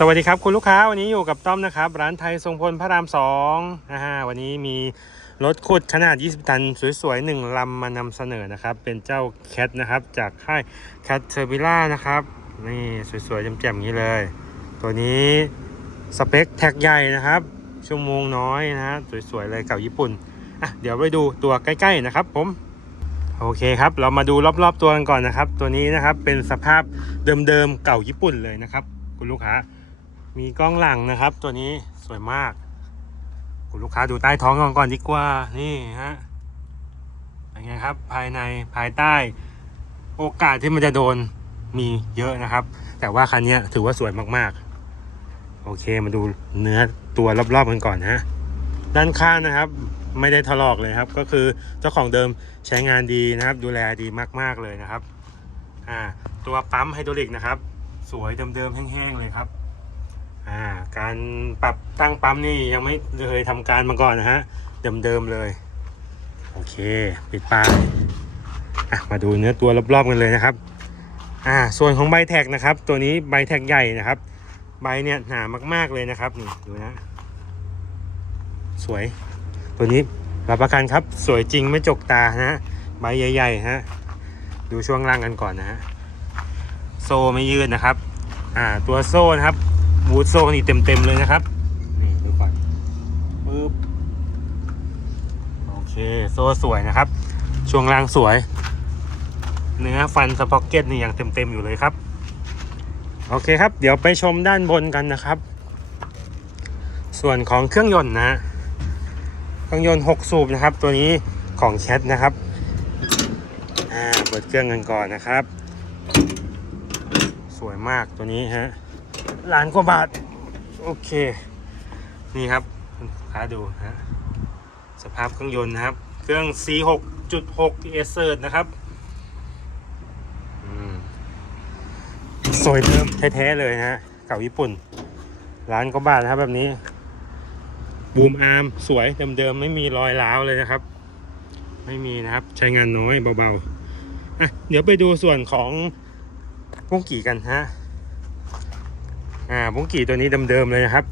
สวัสดีครับคุณลูกค้าวันนี้อยู่กับต้อมนะครับ ร้านไทยทรงพลพระรามสองนะฮะวันนี้มีรถขุดขนาด 20 ตัน สวยๆ1ลำมานำเสนอนะครับ เป็นเจ้าแคทนะครับ จากค่ายแคทเทอร์บิล่านะครับ นี่สวยๆแจ่มๆอย่างนี้เลย ตัวนี้สเปคแท็กใหญ่นะครับ ชั่วโมงน้อยนะฮะสวยๆเลยเก่าญี่ปุ่นอะเดี๋ยวไปดูตัวใกล้ๆนะครับผมโอเคครับ เรามาดูรอบๆตัวกันก่อนนะครับ ตัวนี้นะครับเป็นสภาพเดิมๆเก่าญี่ปุ่นเลยนะครับ คุณลูกค้า มีกล้องหลังนะครับ ตัวนี้สวยมากคุณลูกค้าดูใต้ท้องก่อนก่อนดีกว่า นี่ฮะเป็นไงครับ ภายในภายใต้ โอกาสที่มันจะโดนมีเยอะนะครับ แต่ว่าคันนี้ถือว่าสวยมากๆ โอเคมาดูเนื้อตัวรอบๆกันก่อนนะด้านข้างนะครับ ไม่ได้ถลอกเลยครับ ก็คือเจ้าของเดิมใช้งานดีนะครับ ดูแลดีมากๆเลยนะครับอ่าตัวปั๊มไฮดรอลิกนะครับ สวยเดิมๆแห้งๆเลยครับ อ่าการปรับตั้งปั๊มนี่ยังไม่เคยทำการมาก่อนนะฮะ เดิมๆเลย โอเค ปิดป้ายอะมาดูเนื้อตัวรอบๆกันเลยนะครับอ่าส่วนของใบแท็กนะครับ ตัวนี้ใบแท็กใหญ่นะครับ ใบเนี่ยหนามากๆเลยนะครับนี่ดูนะ สวย ตัวนี้รับประกันครับ สวยจริงไม่จกตานะใบใหญ่ๆฮะดูช่วงล่างกันก่อนนะฮะโซ่ไม่ยืดนะครับ อ่าตัวโซ่นะครับ วูดโซ่นี่เต็มๆเลยนะครับ นี่ดูก่อนปึ๊บโอเค โซ่สวยนะครับ ช่วงล่างสวย เนื้อฟันสป็อกเก็ตนี่ยังเต็มๆอยู่เลยครับ โอเคครับ เดี๋ยวไปชมด้านบนกันนะครับ ส่วนของเครื่องยนต์นะ เครื่องยนต์ 6 สูบนะครับ ตัวนี้ของแคทนะครับอ่าเปิดเครื่องกันก่อนนะครับ สวยมากตัวนี้ฮะ ล้านกว่าบาท โอเค นี่ครับคุณค้าดูฮะสภาพเครื่องยนต์นะครับ เครื่อง C6.6 TS นะครับสวยเดิมแท้ๆเลยนะฮะเก่าญี่ปุ่นล้านกว่าบาทนะครับแบบนี้ บูมอาร์มสวยเดิมๆ ไม่มีรอยร้าวเลยนะครับ ไม่มีนะครับใช้งานน้อยเบาๆอะเดี๋ยวไปดูส่วนของพุงกี่กันฮะ อ่าบุ้งกี่ตัวนี้เดิมๆเลยนะครับ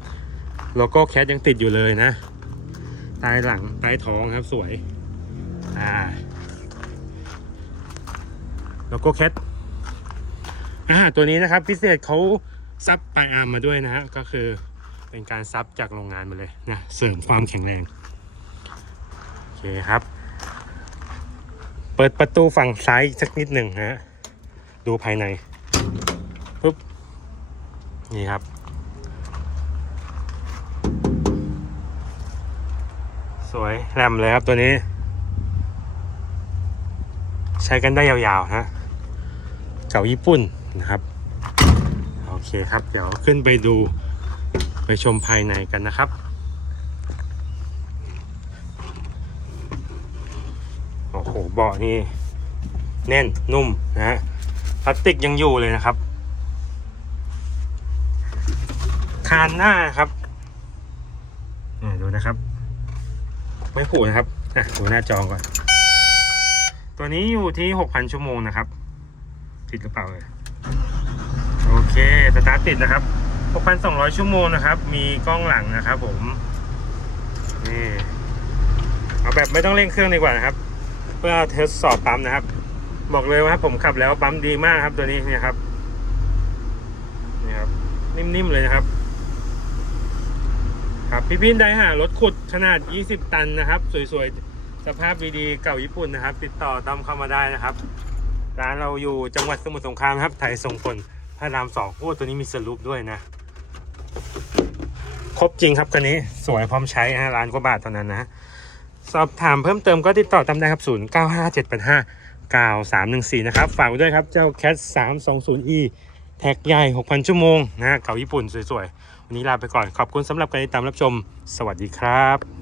โลโก้แคทยังติดอยู่เลยนะใต้หลังใต้ท้องครับสวย อ่าโลโก้แคทอ่าตัวนี้นะครับพิเศษเขาซับปลายอาร์มมาด้วยนะฮะก็คือเป็นการซับจากโรงงานมาเลยนะเสริมความแข็งแรงโอเคครับ เปิดประตูฝั่งซ้ายสักนิดหนึ่งนะฮะดูภายในปุ๊บ นี่ครับ สวยแรมเลยครับตัวนี้ ใช้กันได้ยาวๆนะเก่าญี่ปุ่นนะครับ โอเคครับ เดี๋ยวขึ้นไปดูไปชมภายในกันนะครับโอ้โหเบาะนี่แน่นนุ่มนะฮะพลาสติกยังอยู่เลยนะครับ คานหน้าครับอ่ดูนะครับ ไม่ผูนะครับอะดูหน้าจอก่อน ตัวนี้อยู่ที่6,000ชั่วโมงนะครับ ติดหรือเปล่าเลยโอเคสตาร์ทติดนะครับ6,200ชั่วโมงนะครับ มีกล้องหลังนะครับผมนี่เอาแบบไม่ต้องเร่งเครื่องดีกว่านะครับ เพื่อทดสอบปั๊มนะครับ บอกเลยว่าผมขับแล้วปั๊มดีมากครับตัวนี้เนี่ยครับนี่ครับนิ่มๆเลยนะครับ พี่พินได้หารถขุดขนาด 20 ตันนะครับ สวยๆ สภาพดีๆเก่าญี่ปุ่นนะครับ ติดต่อตามเข้ามาได้นะครับ ร้านเราอยู่จังหวัดสมุทรสงครามครับ ไทยทรงพลพระรามสองโอ้ตัวนี้มีสรุปด้วยนะ ครบจริงครับคันนี้สวยพร้อมใช้ฮะร้านกว่าบาทเท่านั้นนะสอบถามเพิ่มเติมก็ติดต่อตามได้ครับ 0 9 5 7 8 5 9 3 1 4 นะครับ ฝากด้วยครับ เจ้า Cat 3 2 0 e แท็กใหญ่ 6,000 ชั่วโมงนะเก่าญี่ปุ่นสวยๆ วันนี้ลาไปก่อนขอบคุณสำหรับการติดตามรับชม สวัสดีครับ